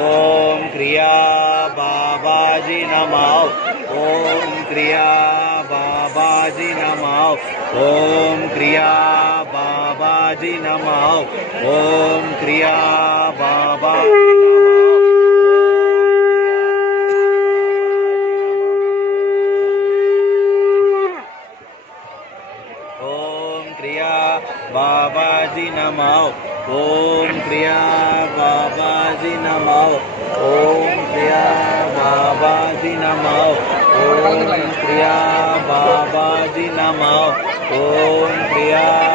ओम क्रिया बाबाजी नमः। ओम क्रिया बाबाजी नमः। ओम क्रिया बाबाजी नमः। ओम क्रिया बाबाजी बाबाजी नमः। ओम क्रिया बाबाजी नमः। ओम क्रिया बाबाजी नमः। ओम क्रिया बाबाजी नमः। ओम क्रिया